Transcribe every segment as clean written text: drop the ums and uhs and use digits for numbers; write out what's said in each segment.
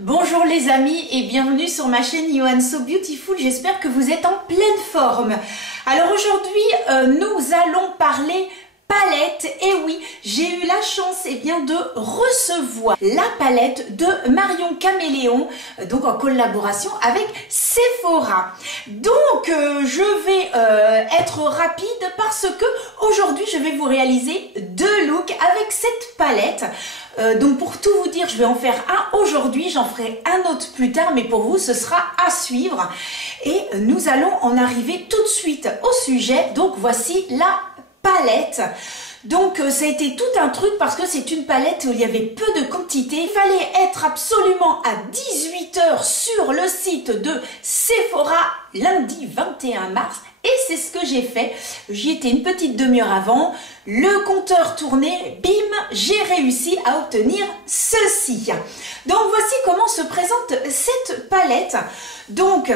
Bonjour les amis et bienvenue sur ma chaîne You and So Beautiful, j'espère que vous êtes en pleine forme. Alors aujourd'hui nous allons parler palette, et oui, j'ai eu la chance de recevoir la palette de Marion Caméléon, donc en collaboration avec Sephora. Donc je vais être rapide parce que aujourd'hui je vais vous réaliser deux looks avec cette palette. Donc pour tout vous dire, je vais en faire un aujourd'hui, j'en ferai un autre plus tard, mais pour vous ce sera à suivre. Et nous allons en arriver tout de suite au sujet. Donc voici la palette. Donc ça a été tout un truc parce que c'est une palette où il y avait peu de quantité. Il fallait être absolument à 18 h sur le site de Sephora lundi 21 mars. Et c'est ce que j'ai fait. J'y étais une petite demi-heure avant. Le compteur tournait, bim, j'ai réussi à obtenir ceci. Donc voici comment se présente cette palette. Donc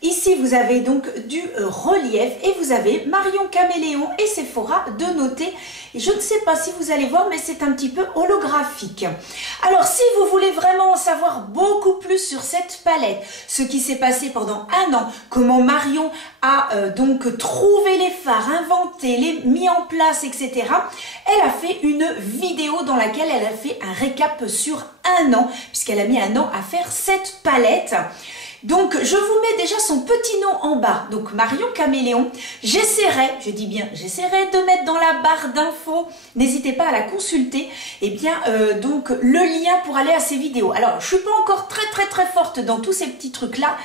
ici, vous avez donc du relief et vous avez Marion Caméléon et Sephora de noter. Et je ne sais pas si vous allez voir, mais c'est un petit peu holographique. Alors, si vous voulez vraiment en savoir beaucoup plus sur cette palette, ce qui s'est passé pendant un an, comment Marion a donc trouvé les fards, inventé, les mis en place, etc. Elle a fait une vidéo dans laquelle elle a fait un récap sur un an, puisqu'elle a mis un an à faire cette palette. Donc, je vous mets déjà son petit nom en bas. Donc, Marion Caméléon. J'essaierai, je dis bien, j'essaierai de mettre dans la barre d'infos. N'hésitez pas à la consulter. Et bien, donc, le lien pour aller à ses vidéos. Alors, je suis pas encore très forte dans tous ces petits trucs-là.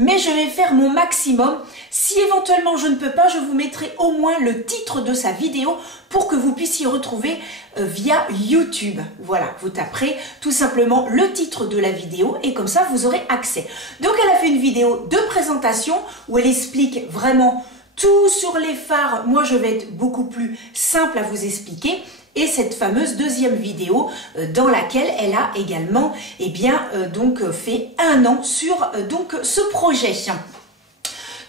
Mais je vais faire mon maximum. Si éventuellement je ne peux pas, je vous mettrai au moins le titre de sa vidéo pour que vous puissiez retrouver via YouTube. Voilà, vous taperez tout simplement le titre de la vidéo et comme ça vous aurez accès. Donc elle a fait une vidéo de présentation où elle explique vraiment tout sur les fards. Moi je vais être beaucoup plus simple à vous expliquer. Et cette fameuse deuxième vidéo dans laquelle elle a également donc fait un an sur donc ce projet.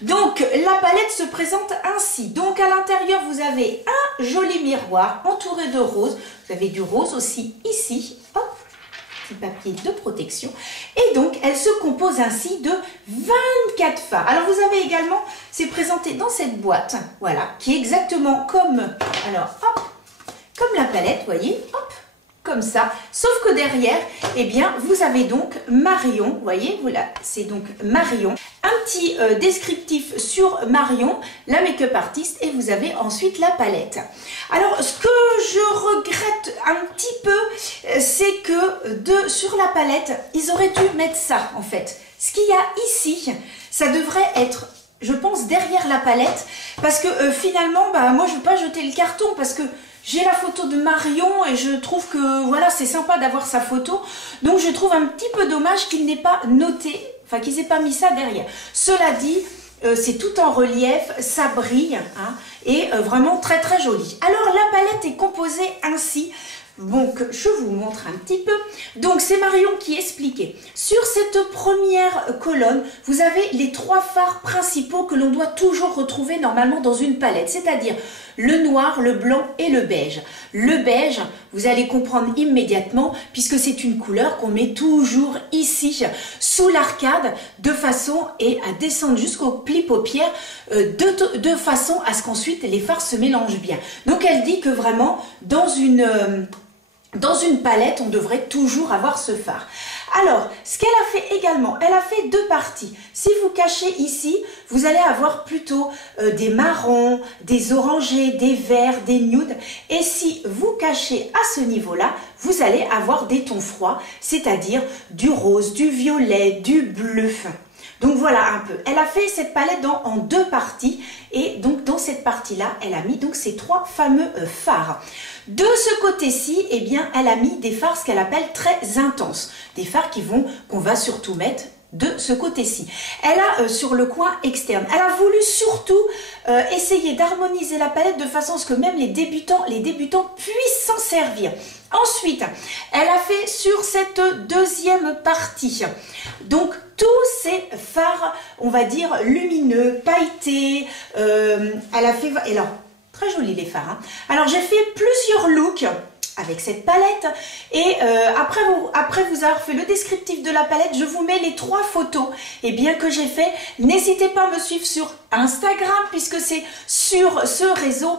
Donc la palette se présente ainsi. Donc à l'intérieur vous avez un joli miroir entouré de rose. Vous avez du rose aussi ici. Hop, petit papier de protection. Et donc elle se compose ainsi de 24 fards. Alors vous avez également, c'est présenté dans cette boîte, voilà, qui est exactement comme, alors hop, comme la palette, voyez, hop, comme ça. Sauf que derrière, eh bien, vous avez donc Marion, voyez, voilà, c'est donc Marion. Un petit descriptif sur Marion, la make-up artiste, et vous avez ensuite la palette. Alors, ce que je regrette un petit peu, c'est que sur la palette, ils auraient dû mettre ça, en fait. Ce qu'il y a ici, ça devrait être, je pense, derrière la palette, parce que finalement, bah, moi, je ne veux pas jeter le carton, parce que j'ai la photo de Marion et je trouve que voilà, c'est sympa d'avoir sa photo. Donc je trouve un petit peu dommage qu'il n'ait pas noté, enfin qu'ils n'aient pas mis ça derrière. Cela dit, c'est tout en relief, ça brille hein, et vraiment très joli. Alors la palette est composée ainsi. Donc, je vous montre un petit peu. Donc, c'est Marion qui expliquait. Sur cette première colonne, vous avez les trois fards principaux que l'on doit toujours retrouver normalement dans une palette. C'est-à-dire le noir, le blanc et le beige. Le beige, vous allez comprendre immédiatement puisque c'est une couleur qu'on met toujours ici, sous l'arcade, de façon à descendre jusqu'au pli paupières, de façon à ce qu'ensuite les fards se mélangent bien. Donc, elle dit que vraiment, dans une palette, on devrait toujours avoir ce fard. Alors, ce qu'elle a fait également, elle a fait deux parties. Si vous cachez ici, vous allez avoir plutôt des marrons, des orangés, des verts, des nudes. Et si vous cachez à ce niveau-là, vous allez avoir des tons froids, c'est-à-dire du rose, du violet, du bleu. Donc voilà un peu. Elle a fait cette palette en deux parties et donc dans cette partie-là, elle a mis donc ces trois fameux fards. De ce côté-ci, eh bien, elle a mis des fards ce qu'elle appelle très intenses, des fards qu'on va surtout mettre de ce côté-ci. Elle a sur le coin externe. Elle a voulu surtout essayer d'harmoniser la palette de façon à ce que même les débutants puissent s'en servir. Ensuite, elle a fait sur cette deuxième partie, donc tous ces fards, on va dire lumineux, pailletés. Elle a fait, alors très joli les fards. Hein. Alors j'ai fait plusieurs looks avec cette palette. Et après vous avoir fait le descriptif de la palette, je vous mets les 3 photos que j'ai fait. N'hésitez pas à me suivre sur Instagram, puisque c'est sur ce réseau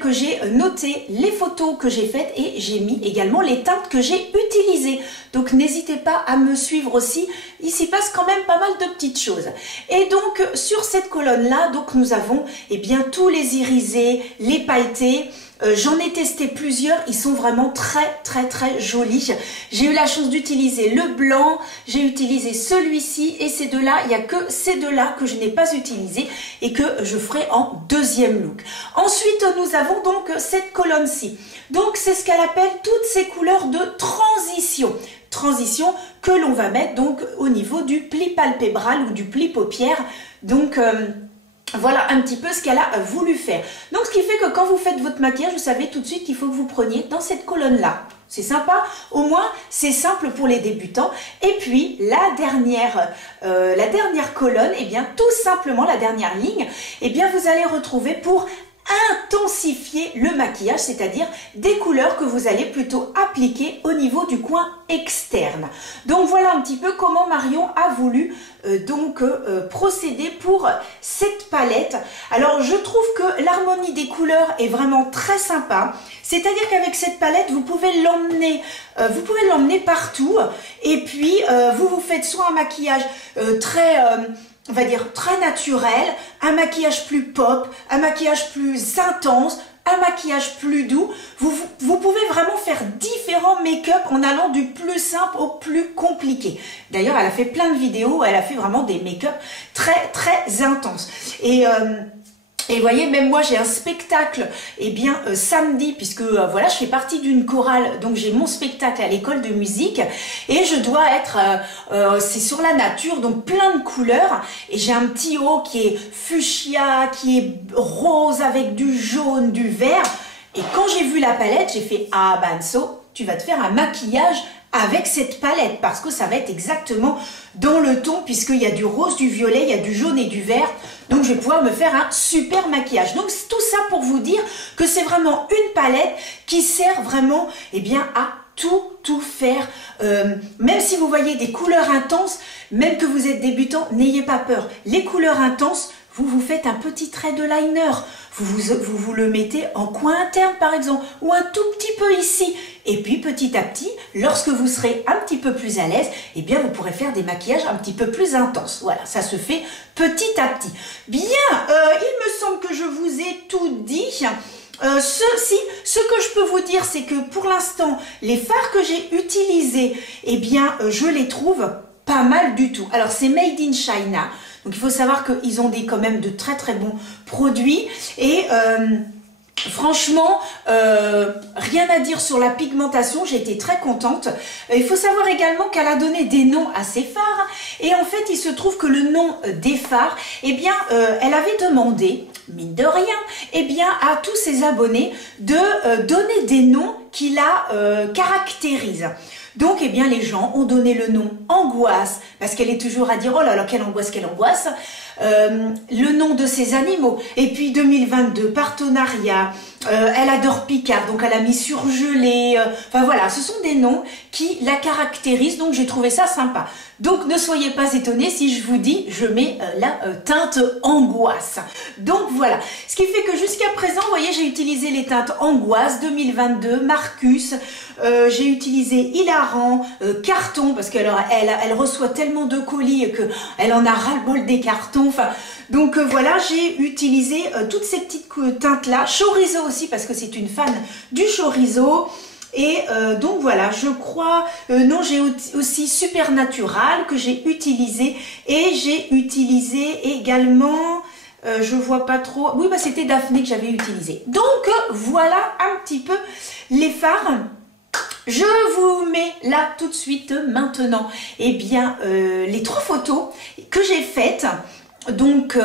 que j'ai noté les photos que j'ai faites et j'ai mis également les teintes que j'ai utilisées. Donc n'hésitez pas à me suivre aussi, il s'y passe quand même pas mal de petites choses. Et donc sur cette colonne là, donc nous avons tous les irisés, les pailletés. J'en ai testé plusieurs, ils sont vraiment très jolis. J'ai eu la chance d'utiliser le blanc, j'ai utilisé celui-ci et ces deux-là, il n'y a que ces deux-là que je n'ai pas utilisé et que je ferai en deuxième look. Ensuite, nous avons donc cette colonne-ci. Donc, c'est ce qu'elle appelle toutes ces couleurs de transition. Transition que l'on va mettre donc au niveau du pli palpébral ou du pli paupière. Donc, voilà un petit peu ce qu'elle a voulu faire. Donc ce qui fait que quand vous faites votre maquillage, vous savez tout de suite qu'il faut que vous preniez dans cette colonne-là. C'est sympa, au moins c'est simple pour les débutants. Et puis la dernière colonne, tout simplement la dernière ligne, vous allez retrouver pour intensifier le maquillage, c'est-à-dire des couleurs que vous allez plutôt appliquer au niveau du coin externe. Donc voilà un petit peu comment Marion a voulu procéder pour cette palette. Alors je trouve que l'harmonie des couleurs est vraiment très sympa, c'est-à-dire qu'avec cette palette vous pouvez l'emmener partout et puis vous vous faites soit un maquillage on va dire très naturel, un maquillage plus pop, un maquillage plus intense, un maquillage plus doux. Vous pouvez vraiment faire différents make-up en allant du plus simple au plus compliqué. D'ailleurs, elle a fait plein de vidéos où elle a fait vraiment des make-up très intenses. Et vous voyez, même moi j'ai un spectacle samedi, puisque voilà, je fais partie d'une chorale, donc j'ai mon spectacle à l'école de musique et je dois être, c'est sur la nature, donc plein de couleurs, et j'ai un petit haut qui est fuchsia, qui est rose avec du jaune, du vert, et quand j'ai vu la palette, j'ai fait « Ah Banso, tu vas te faire un maquillage avec cette palette, parce que ça va être exactement dans le ton, puisqu'il y a du rose, du violet, il y a du jaune et du vert. Donc je vais pouvoir me faire un super maquillage. Donc tout ça pour vous dire que c'est vraiment une palette qui sert vraiment à tout faire. Même si vous voyez des couleurs intenses, même que vous êtes débutant, n'ayez pas peur. Les couleurs intenses, vous faites un petit trait de liner, vous le mettez en coin interne par exemple, ou un tout petit peu ici. Et puis petit à petit, lorsque vous serez un petit peu plus à l'aise, vous pourrez faire des maquillages un petit peu plus intenses. Voilà, ça se fait petit à petit. Bien, il me semble que je vous ai tout dit. Ce que je peux vous dire, c'est que pour l'instant, les fards que j'ai utilisés, je les trouve pas mal du tout. Alors c'est Made in China. Donc il faut savoir qu'ils ont quand même de très bons produits et franchement rien à dire sur la pigmentation, j'ai été très contente. Il faut savoir également qu'elle a donné des noms à ses fards et en fait il se trouve que le nom des fards, elle avait demandé, mine de rien, à tous ses abonnés de donner des noms qui la caractérisent. Donc, les gens ont donné le nom Angoisse, parce qu'elle est toujours à dire, oh là là, quelle angoisse, le nom de ses animaux. Et puis 2022, partenariat, elle adore Picard, donc elle a mis surgelé. Enfin voilà, ce sont des noms qui la caractérisent, donc j'ai trouvé ça sympa. Donc ne soyez pas étonnés si je vous dis, je mets la teinte Angoisse. Donc voilà, ce qui fait que jusqu'à présent, vous voyez, j'ai utilisé les teintes Angoisse 2022, Marcus, j'ai utilisé Hilarant, Carton, parce qu'elle reçoit tellement de colis qu'elle en a ras-le-bol des cartons. Enfin, donc voilà, j'ai utilisé toutes ces petites teintes-là, Chorizo aussi, parce que c'est une fan du Chorizo. Et donc voilà, je crois, non, j'ai aussi Supernatural que j'ai utilisé, et j'ai utilisé également, je vois pas trop, oui, c'était Daphné que j'avais utilisé. Donc voilà un petit peu les fards. Je vous mets là tout de suite maintenant les 3 photos que j'ai faites. Donc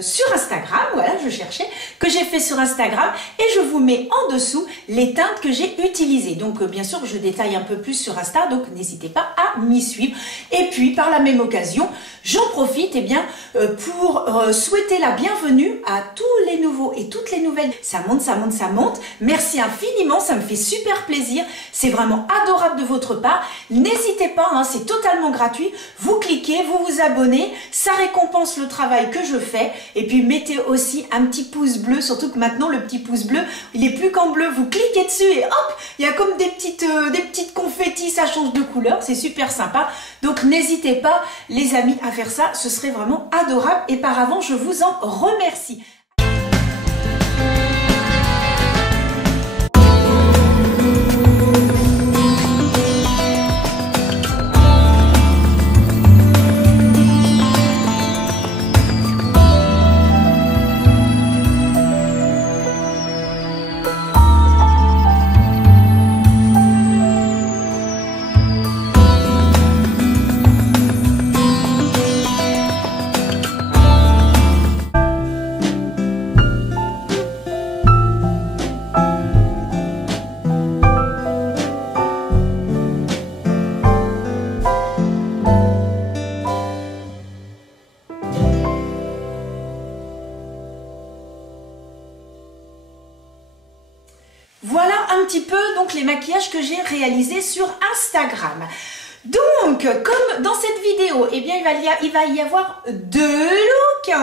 sur Instagram, voilà, je cherchais, que j'ai fait sur Instagram, et je vous mets en dessous les teintes que j'ai utilisées. Donc bien sûr, je détaille un peu plus sur Insta, donc n'hésitez pas à m'y suivre. Et puis par la même occasion, j'en profite pour souhaiter la bienvenue à tous les nouveaux et toutes les nouvelles. Ça monte, ça monte, ça monte. Merci infiniment, ça me fait super plaisir. C'est vraiment adorable de votre part. N'hésitez pas, hein, c'est totalement gratuit. Vous cliquez, vous vous abonnez, ça récompense le travail que je fais. Et puis mettez aussi un petit pouce bleu, surtout que maintenant le petit pouce bleu, il est plus qu'en bleu. Vous cliquez dessus et hop, il y a comme des petites confettis, ça change de couleur, c'est super sympa. Donc n'hésitez pas les amis à faire ça, ce serait vraiment adorable et par avance je vous en remercie. Voilà un petit peu donc les maquillages que j'ai réalisés sur Instagram. Donc, comme dans cette vidéo, eh bien, il va y avoir 2 looks.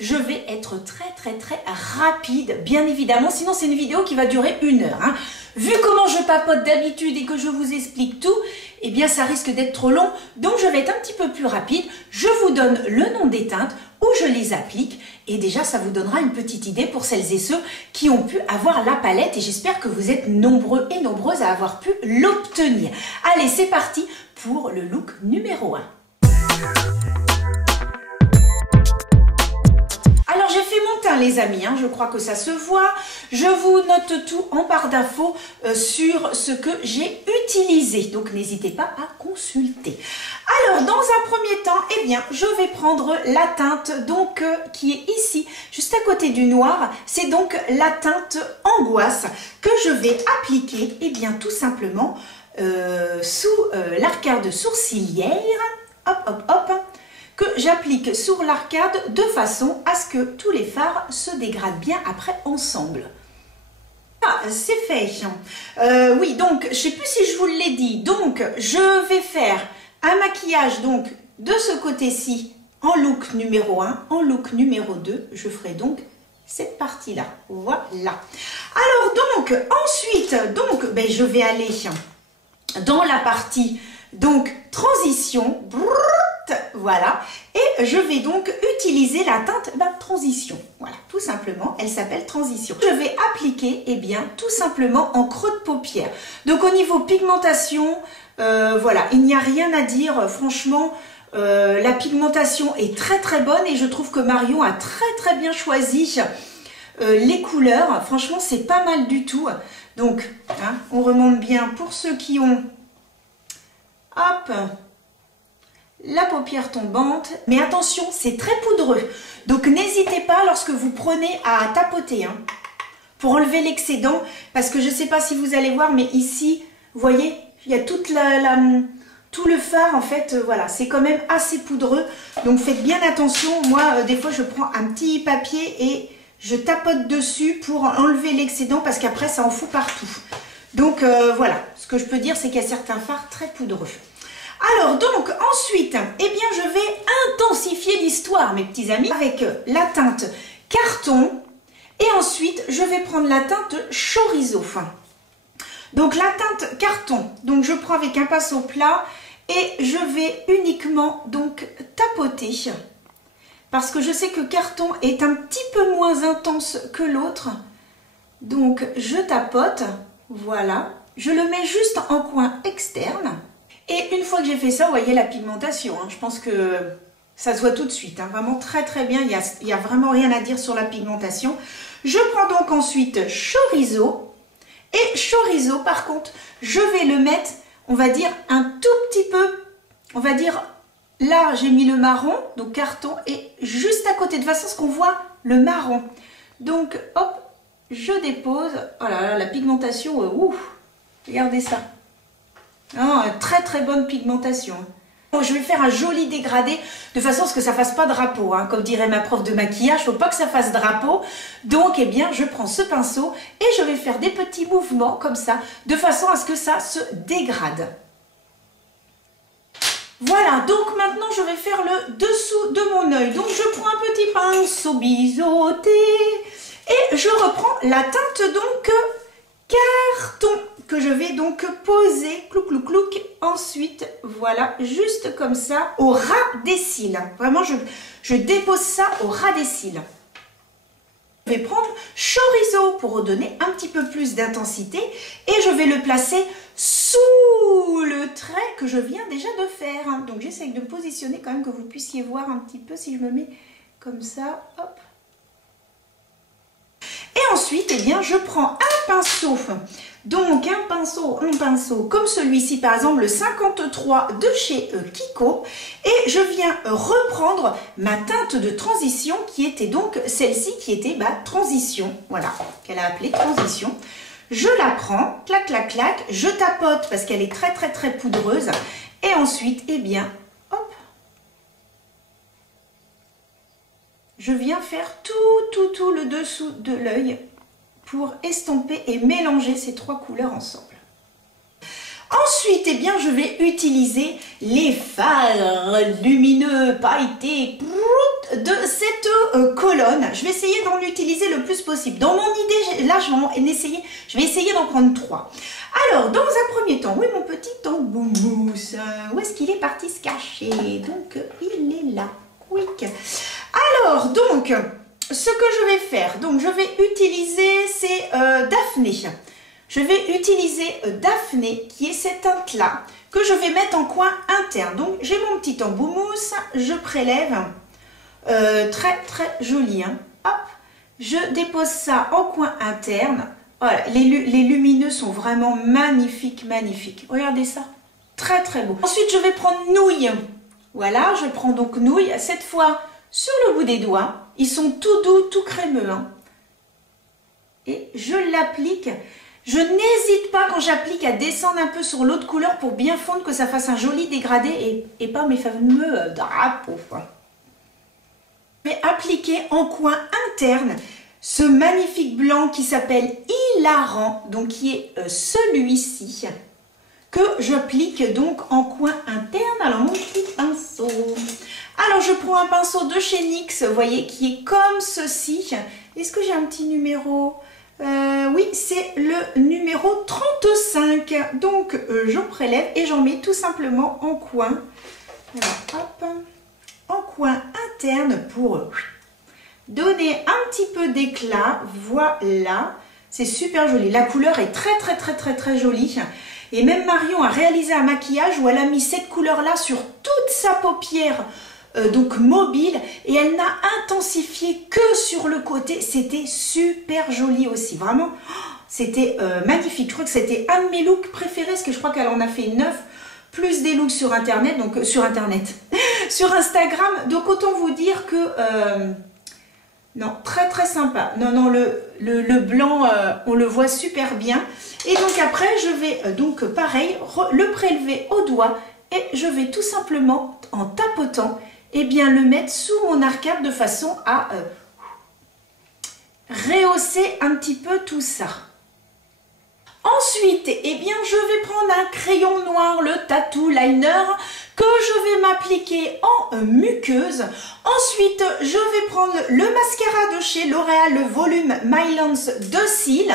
Je vais être très rapide, bien évidemment. Sinon, c'est une vidéo qui va durer 1 heure. Hein. Vu comment je papote d'habitude et que je vous explique tout, eh bien, ça risque d'être trop long. Donc, je vais être un petit peu plus rapide. Je vous donne le nom des teintes, où je les applique. Et déjà, ça vous donnera une petite idée pour celles et ceux qui ont pu avoir la palette. Et j'espère que vous êtes nombreux et nombreuses à avoir pu l'obtenir. Allez, c'est parti pour le look numéro 1. Alors j'ai fait mon teint les amis, hein, je crois que ça se voit. Je vous note tout en barre d'infos sur ce que j'ai utilisé. Donc n'hésitez pas à consulter. Alors dans un premier temps, eh bien je vais prendre la teinte donc qui est ici, juste à côté du noir. C'est donc la teinte Angoisse que je vais appliquer, eh bien tout simplement sous l'arcade sourcilière, hop, que j'applique sur l'arcade de façon à ce que tous les fards se dégradent bien après ensemble. Ah, c'est fait. Oui, donc, je sais plus si je vous l'ai dit, donc je vais faire un maquillage donc de ce côté-ci en look numéro 1, en look numéro 2, je ferai donc cette partie-là, voilà. Alors donc, ensuite, donc, ben, je vais aller dans la partie donc transition, voilà, et je vais donc utiliser la teinte transition, voilà, tout simplement, elle s'appelle transition. Je vais appliquer, eh bien, tout simplement en creux de paupière. Donc au niveau pigmentation, voilà, il n'y a rien à dire, franchement, la pigmentation est très bonne et je trouve que Marion a très bien choisi les couleurs, franchement c'est pas mal du tout. Donc, hein, on remonte bien pour ceux qui ont, hop, la paupière tombante. Mais attention, c'est très poudreux. Donc, n'hésitez pas lorsque vous prenez à tapoter, hein, pour enlever l'excédent. Parce que je ne sais pas si vous allez voir, mais ici, vous voyez, il y a toute tout le fard, en fait, voilà, c'est quand même assez poudreux. Donc, faites bien attention. Moi, des fois, je prends un petit papier et je tapote dessus pour enlever l'excédent parce qu'après ça en fout partout. Donc voilà, ce que je peux dire c'est qu'il y a certains fards très poudreux. Alors donc ensuite, eh bien je vais intensifier l'histoire mes petits amis avec la teinte Carton et ensuite je vais prendre la teinte Chorizo. Donc la teinte Carton, donc je prends avec un pinceau plat et je vais uniquement donc tapoter. Parce que je sais que Carton est un petit peu moins intense que l'autre. Donc, je tapote. Voilà. Je le mets juste en coin externe. Et une fois que j'ai fait ça, vous voyez la pigmentation. Hein, je pense que ça se voit tout de suite. Hein, vraiment très bien. Il n'y a vraiment rien à dire sur la pigmentation. Je prends donc ensuite Chorizo. Et Chorizo, par contre, je vais le mettre, on va dire, un tout petit peu, on va dire, Là, j'ai mis le marron, donc carton, et juste à côté, de façon à ce qu'on voit le marron. Donc, hop, je dépose. Oh là là, la pigmentation, ouf, regardez ça. Oh, très très bonne pigmentation. Je vais faire un joli dégradé de façon à ce que ça fasse pas drapeau, hein. Comme dirait ma prof de maquillage, il ne faut pas que ça fasse drapeau. Donc, eh bien, je prends ce pinceau et je vais faire des petits mouvements comme ça, de façon à ce que ça se dégrade. Voilà, donc maintenant je vais faire le dessous de mon œil. Donc je prends un petit pinceau biseauté et je reprends la teinte donc carton que je vais donc poser, clouc clouc clouc, ensuite voilà, juste comme ça au ras des cils. Vraiment je dépose ça au ras des cils. Je vais prendre chorizo pour redonner un petit peu plus d'intensité et je vais le placer sous le trait que je viens déjà de faire. Donc j'essaye de positionner quand même que vous puissiez voir un petit peu si je me mets comme ça, hop. Et ensuite, eh bien, je prends un pinceau, donc un pinceau comme celui-ci, par exemple le 53 de chez Kiko, et je viens reprendre ma teinte de transition qui était donc celle-ci qui était transition, voilà, qu'elle a appelée transition. Je la prends, clac, clac, clac, je tapote parce qu'elle est très, très, très poudreuse, et ensuite, eh bien, hop, je viens faire tout le dessous de l'œil pour estomper et mélanger ces trois couleurs ensemble. Ensuite, eh bien, je vais utiliser les fards lumineux pailletés de cette colonne. Je vais essayer d'en utiliser le plus possible. Dans mon idée, là, je vais essayer d'en prendre 3. Alors, dans un premier temps, oui, mon petit tamboumousse, où est-ce qu'il est parti se cacher? Donc, il est là. Quick. Alors, donc, ce que je vais faire, donc je vais utiliser, c'est Daphné. Je vais utiliser Daphné, qui est cette teinte-là, que je vais mettre en coin interne. Donc, j'ai mon petit embout mousse, je prélève, très très joli. Hein. Hop, je dépose ça en coin interne. Voilà, les lumineux sont vraiment magnifiques, magnifiques. Regardez ça, très très beau. Ensuite, je vais prendre nouille. Voilà, je prends donc nouille, cette fois sur le bout des doigts. Ils sont tout doux, tout crémeux. Hein. Et je l'applique. Je n'hésite pas quand j'applique à descendre un peu sur l'autre couleur pour bien fondre, que ça fasse un joli dégradé et pas mes fameux drapeaux. Je vais appliquer en coin interne ce magnifique blanc qui s'appelle Hilarant, donc qui est celui-ci, que j'applique donc en coin interne. Alors mon petit pinceau. Alors je prends un pinceau de chez NYX, vous voyez, qui est comme ceci. Est-ce que j'ai un petit numéro ? Oui, c'est le numéro 35. Donc, j'en prélève et j'en mets tout simplement en coin. Voilà, hop, en coin interne pour donner un petit peu d'éclat. Voilà, c'est super joli. La couleur est très, très, très, très, très jolie. Et même Marion a réalisé un maquillage où elle a mis cette couleur-là sur toute sa paupière. Donc mobile, et elle n'a intensifié que sur le côté. C'était super joli aussi, vraiment, c'était magnifique. Je crois que c'était un de mes looks préférés, parce que je crois qu'elle en a fait 9, plus des looks sur internet, donc sur Instagram, donc autant vous dire que non, très très sympa. Non, le blanc, on le voit super bien. Et donc après, je vais donc pareil, le prélever au doigt, et je vais tout simplement, en tapotant, et bien le mettre sous mon arcade de façon à rehausser un petit peu tout ça. Ensuite, eh bien, je vais prendre un crayon noir, le Tattoo Liner, que je vais m'appliquer en muqueuse. Ensuite, je vais prendre le mascara de chez L'Oréal, le volume My Lens de cils.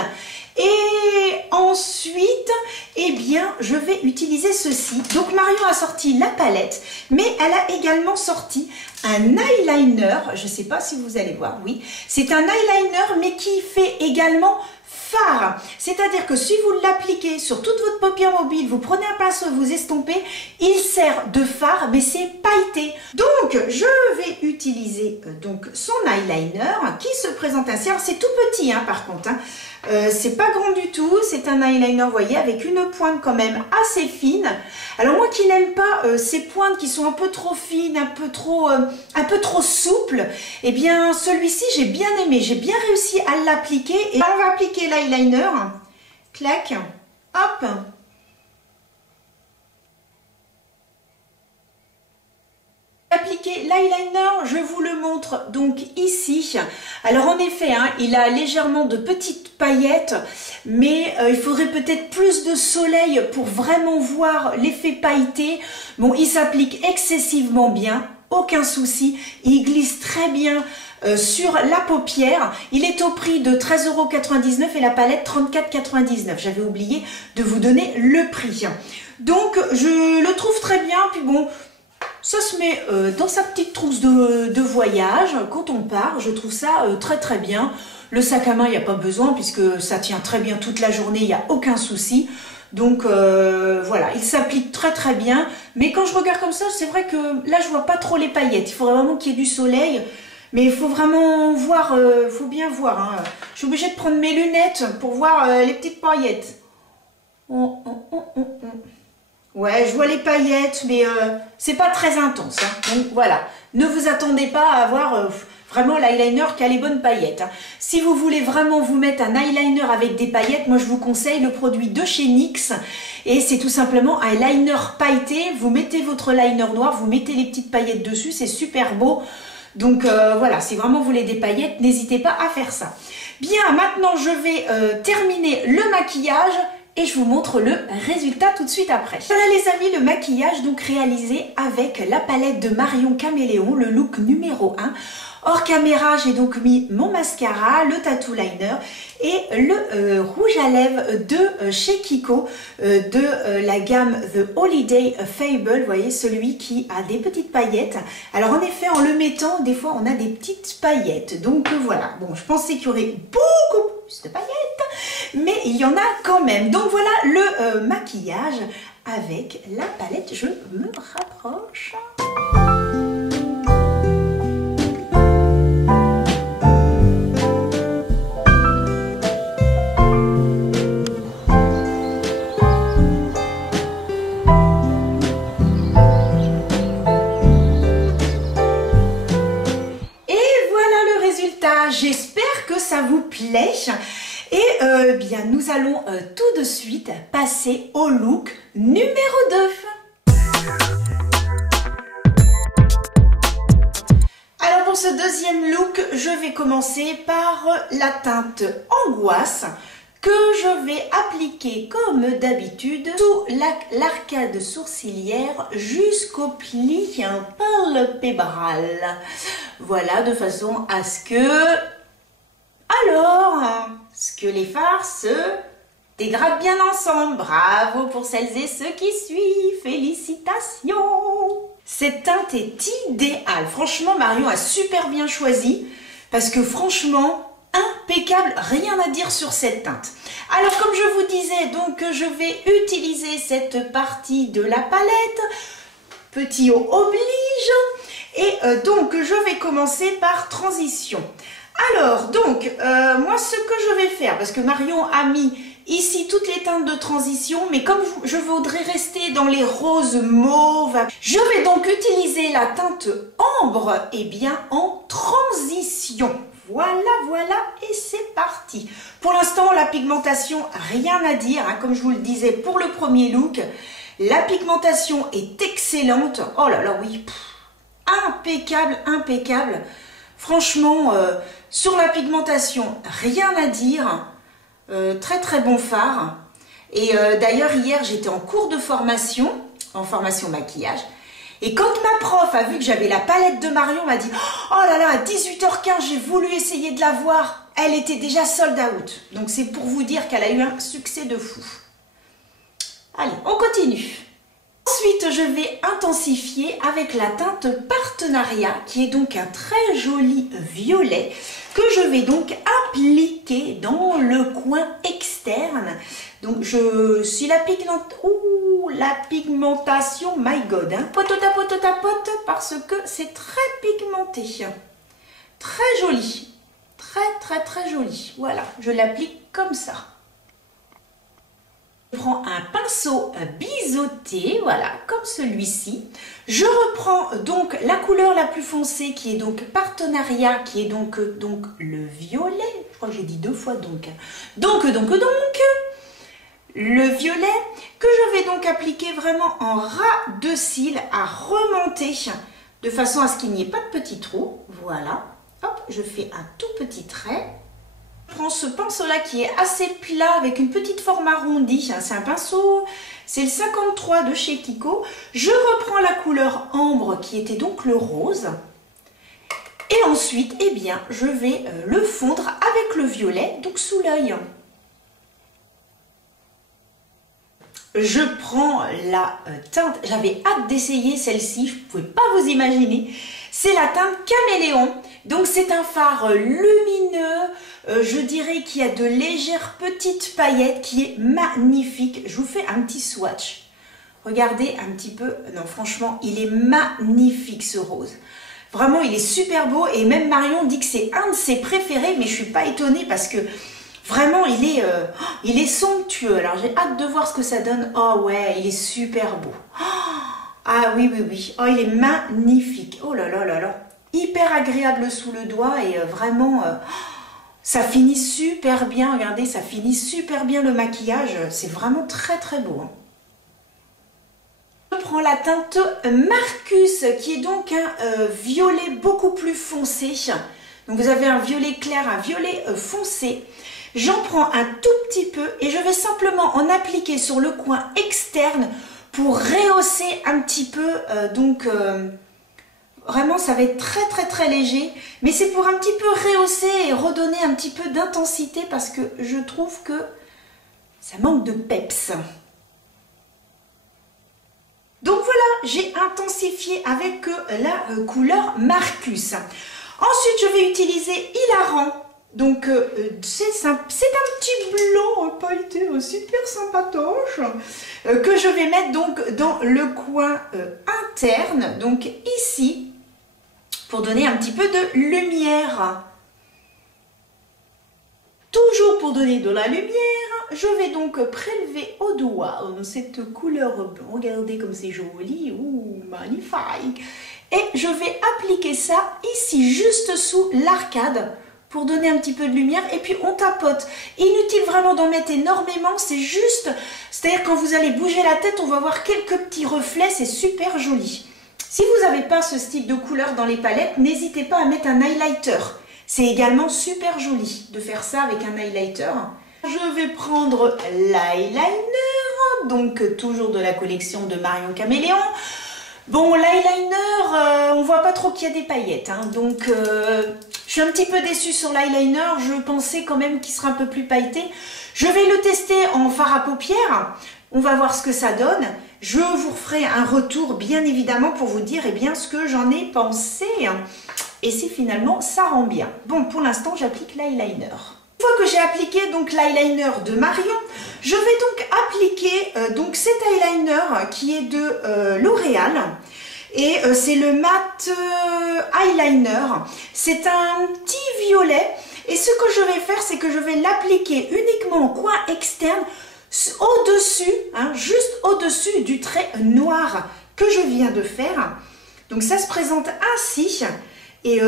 Et ensuite, eh bien, je vais utiliser ceci. Donc, Marion a sorti la palette, mais elle a également sorti un eyeliner. Je ne sais pas si vous allez voir, oui. C'est un eyeliner, mais qui fait également fard. C'est-à-dire que si vous l'appliquez sur toute votre paupière mobile, vous prenez un pinceau, vous estompez, il sert de fard, mais c'est pailleté. Donc, je vais utiliser donc son eyeliner qui se présente ainsi. Alors, c'est tout petit, hein, par contre, hein. C'est pas grand du tout, c'est un eyeliner, vous voyez, avec une pointe quand même assez fine. Alors moi qui n'aime pas ces pointes qui sont un peu trop fines, un peu trop souples, eh bien celui-ci j'ai bien aimé, j'ai bien réussi à l'appliquer. Et là on va appliquer l'eyeliner, clac, hop. Appliquer l'eyeliner, je vous le montre donc ici. Alors en effet, hein, il a légèrement de petites paillettes, mais il faudrait peut-être plus de soleil pour vraiment voir l'effet pailleté. Bon, il s'applique excessivement bien, aucun souci. Il glisse très bien sur la paupière. Il est au prix de 13,99 € et la palette 34,99 €. J'avais oublié de vous donner le prix. Donc je le trouve très bien, puis bon, ça se met dans sa petite trousse de voyage quand on part. Je trouve ça très très bien. Le sac à main, il n'y a pas besoin puisque ça tient très bien toute la journée, il n'y a aucun souci. Donc voilà, il s'applique très très bien. Mais quand je regarde comme ça, c'est vrai que là, je vois pas trop les paillettes. Il faudrait vraiment qu'il y ait du soleil. Mais il faut vraiment voir, faut bien voir. Hein. Je suis obligée de prendre mes lunettes pour voir les petites paillettes. Ouais, je vois les paillettes, mais c'est pas très intense. Hein. Donc voilà, ne vous attendez pas à avoir vraiment l'eyeliner qui a les bonnes paillettes. Hein. Si vous voulez vraiment vous mettre un eyeliner avec des paillettes, moi je vous conseille le produit de chez NYX. Et c'est tout simplement un liner pailleté. Vous mettez votre liner noir, vous mettez les petites paillettes dessus, c'est super beau. Donc voilà, si vraiment vous voulez des paillettes, n'hésitez pas à faire ça. Bien, maintenant je vais terminer le maquillage. Et je vous montre le résultat tout de suite après. Voilà les amis, le maquillage donc réalisé avec la palette de Marion Caméléon, le look numéro 1. Hors caméra, j'ai donc mis mon mascara, le tattoo liner et le rouge à lèvres de chez Kiko, de la gamme The Holiday Fable. Vous voyez, celui qui a des petites paillettes. Alors en effet, en le mettant, des fois on a des petites paillettes. Donc voilà, bon, je pensais qu'il y aurait beaucoup plus de paillettes, mais il y en a quand même. Donc voilà le maquillage avec la palette. Je me rapproche. J'espère que ça vous plaît et bien nous allons tout de suite passer au look numéro 2. Alors pour ce deuxième look, je vais commencer par la teinte Angoisse que je vais appliquer comme d'habitude sous l'arcade sourcilière jusqu'au pli palpébral. Voilà, de façon à ce que les fards se dégradent bien ensemble. Bravo pour celles et ceux qui suivent, félicitations. Cette teinte est idéale. Franchement, Marion a super bien choisi parce que franchement, impeccable, rien à dire sur cette teinte. Alors comme je vous disais, donc je vais utiliser cette partie de la palette, petit haut oblige, et donc je vais commencer par transition. Alors donc moi ce que je vais faire, parce que Marion a mis ici toutes les teintes de transition, mais comme je voudrais rester dans les roses mauves, je vais donc utiliser la teinte ambre et bien en transition. Voilà, et c'est parti. Pour l'instant, la pigmentation, rien à dire. Hein, comme je vous le disais pour le premier look, la pigmentation est excellente. Oh là là, oui, impeccable, impeccable. Franchement, sur la pigmentation, rien à dire. Très très bon fard. Et d'ailleurs, hier, j'étais en cours de formation, en formation maquillage. Et quand ma prof a vu que j'avais la palette de Marion, m'a dit « Oh là là, à 18h15, j'ai voulu essayer de la voir. Elle était déjà sold out. » Donc c'est pour vous dire qu'elle a eu un succès de fou. Allez, on continue. Ensuite, je vais intensifier avec la teinte Partenariat, qui est donc un très joli violet, que je vais donc appliquer dans le coin externe. Donc, si la pigmentation, my god, hein, pototapote, parce que c'est très pigmenté. Très joli. Très joli. Voilà, je l'applique comme ça. Je prends un pinceau biseauté, voilà, comme celui-ci. Je reprends donc la couleur la plus foncée qui est donc Partenariat, qui est donc le violet. Je crois que j'ai dit 2 fois donc. Donc, le violet que je vais donc appliquer vraiment en ras de cils à remonter de façon à ce qu'il n'y ait pas de petits trous. Voilà, hop, je fais un tout petit trait. Je prends ce pinceau-là qui est assez plat avec une petite forme arrondie. C'est un pinceau, c'est le 53 de chez Kiko. Je reprends la couleur ambre qui était donc le rose. Et ensuite, eh bien, je vais le fondre avec le violet, donc sous l'œil. Je prends la teinte, j'avais hâte d'essayer celle-ci, je ne pouvais pas vous imaginer. C'est la teinte Caméléon, donc c'est un fard lumineux, je dirais qu'il y a de légères petites paillettes qui est magnifique. Je vous fais un petit swatch. Regardez un petit peu, non franchement, il est magnifique ce rose. Vraiment, il est super beau et même Marion dit que c'est un de ses préférés, mais je ne suis pas étonnée parce que vraiment, il est somptueux. Alors, j'ai hâte de voir ce que ça donne. Oh ouais, il est super beau. Ah oui, oui, oui. Oh, il est magnifique. Oh là là là là. Hyper agréable sous le doigt et vraiment, ça finit super bien. Regardez, ça finit super bien le maquillage. C'est vraiment très très beau. Je prends la teinte Marcus qui est donc un violet beaucoup plus foncé. Donc, vous avez un violet clair, un violet foncé. J'en prends un tout petit peu et je vais simplement en appliquer sur le coin externe pour rehausser un petit peu. Vraiment, ça va être très très très léger. Mais c'est pour un petit peu rehausser et redonner un petit peu d'intensité parce que je trouve que ça manque de peps. Donc voilà, j'ai intensifié avec la couleur Marcus. Ensuite, je vais utiliser Hilarant. Donc, c'est un petit blanc pailleté super sympatoche que je vais mettre donc dans le coin interne, donc ici, pour donner un petit peu de lumière. Toujours pour donner de la lumière, je vais donc prélever au doigt cette couleur blanc. Regardez comme c'est joli, ouh, magnifique. Et je vais appliquer ça ici, juste sous l'arcade, pour donner un petit peu de lumière et puis on tapote. Inutile vraiment d'en mettre énormément, c'est juste, c'est-à-dire quand vous allez bouger la tête, on va voir quelques petits reflets, c'est super joli. Si vous n'avez pas ce style de couleur dans les palettes, n'hésitez pas à mettre un highlighter. C'est également super joli de faire ça avec un highlighter. Je vais prendre l'eyeliner, donc toujours de la collection de Marion Caméléon. Bon, l'eyeliner, on voit pas trop qu'il y a des paillettes, hein, donc je suis un petit peu déçue sur l'eyeliner. Je pensais quand même qu'il serait un peu plus pailleté. Je vais le tester en fard à paupières. On va voir ce que ça donne. Je vous referai un retour, bien évidemment, pour vous dire eh bien, ce que j'en ai pensé. Et si finalement ça rend bien. Bon, pour l'instant, j'applique l'eyeliner. Une fois que j'ai appliqué donc l'eyeliner de Marion, je vais donc appliquer donc cet eyeliner qui est de L'Oréal. Et c'est le matte eyeliner. C'est un petit violet. Et ce que je vais faire, c'est que je vais l'appliquer uniquement au coin externe, au-dessus, hein, juste au-dessus du trait noir que je viens de faire. Donc ça se présente ainsi. Et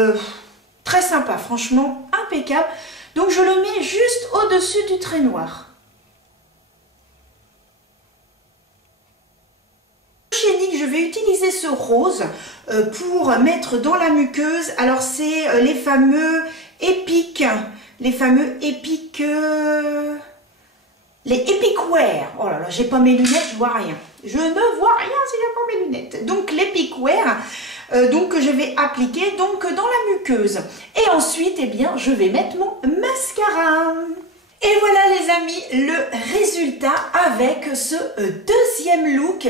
très sympa, franchement impeccable. Donc je le mets juste au-dessus du trait noir. Je vais utiliser ce rose pour mettre dans la muqueuse. Alors c'est les fameux épiques, les Epic Wear. Oh là là, j'ai pas mes lunettes, je vois rien. Je ne vois rien si j'ai pas mes lunettes. Donc l'Epic Wear, donc que je vais appliquer donc dans la muqueuse. Et ensuite, eh bien, je vais mettre mon mascara. Et voilà les amis, le résultat avec ce deuxième look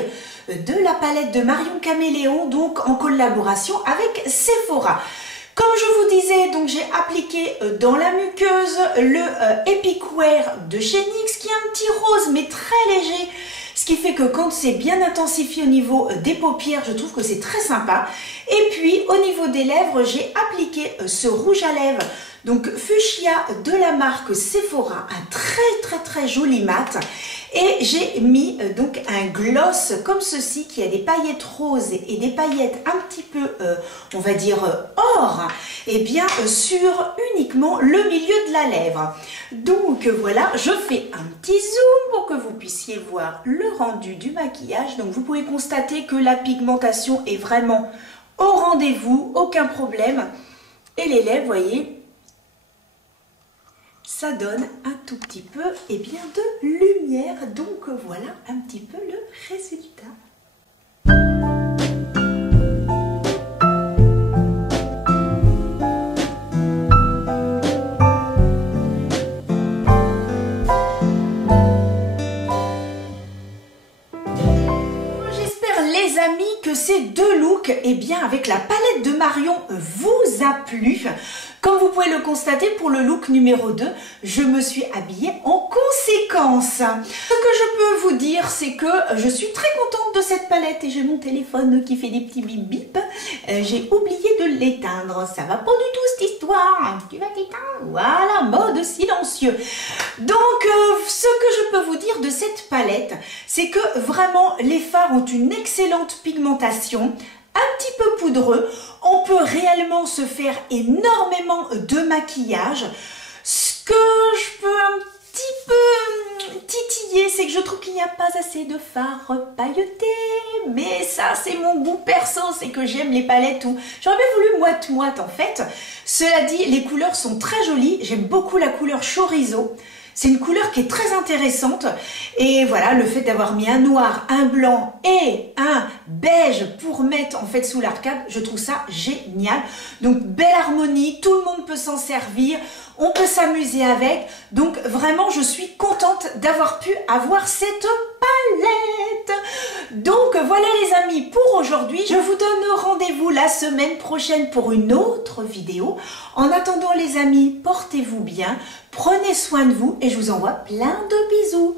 de la palette de Marion Caméléon, donc en collaboration avec Sephora. Comme je vous disais, donc j'ai appliqué dans la muqueuse le Epic Wear de chez NYX, qui est un petit rose mais très léger. ce qui fait que quand c'est bien intensifié au niveau des paupières, je trouve que c'est très sympa. Et puis au niveau des lèvres, j'ai appliqué ce rouge à lèvres, donc Fuchsia de la marque Sephora, un très joli mat. Et j'ai mis donc un gloss comme ceci qui a des paillettes roses et des paillettes un petit peu, on va dire, or, et bien sur uniquement le milieu de la lèvre. Donc voilà, je fais un petit zoom pour que vous puissiez voir le rendu du maquillage. Donc vous pouvez constater que la pigmentation est vraiment au rendez-vous, aucun problème. Et les lèvres, voyez, ça donne un tout petit peu bien, de lumière. Donc voilà un petit peu le résultat. J'espère les amis que ces deux looks bien, avec la palette de Marion vous a plu. Comme vous pouvez le constater, pour le look numéro 2, je me suis habillée en conséquence. Ce que je peux vous dire, c'est que je suis très contente de cette palette et j'ai mon téléphone qui fait des petits bip bip. J'ai oublié de l'éteindre. Ça va pas du tout cette histoire. Tu vas t'éteindre. Voilà, mode silencieux. Donc, ce que je peux vous dire de cette palette, c'est que vraiment, les fards ont une excellente pigmentation. Un petit peu poudreux, on peut réellement se faire énormément de maquillage. Ce que je peux un petit peu titiller, c'est que je trouve qu'il n'y a pas assez de fard pailleté, mais ça c'est mon goût perso, c'est que j'aime les palettes où j'aurais bien voulu moite-moite en fait. Cela dit, les couleurs sont très jolies, j'aime beaucoup la couleur chorizo. C'est une couleur qui est très intéressante et voilà, le fait d'avoir mis un noir, un blanc et un beige pour mettre en fait sous l'arcade, je trouve ça génial. Donc belle harmonie, tout le monde peut s'en servir, on peut s'amuser avec. Donc vraiment, je suis contente d'avoir pu avoir cette palette. Donc voilà les amis pour aujourd'hui. Je vous donne rendez-vous la semaine prochaine pour une autre vidéo. En attendant les amis, portez-vous bien, prenez soin de vous et je vous envoie plein de bisous.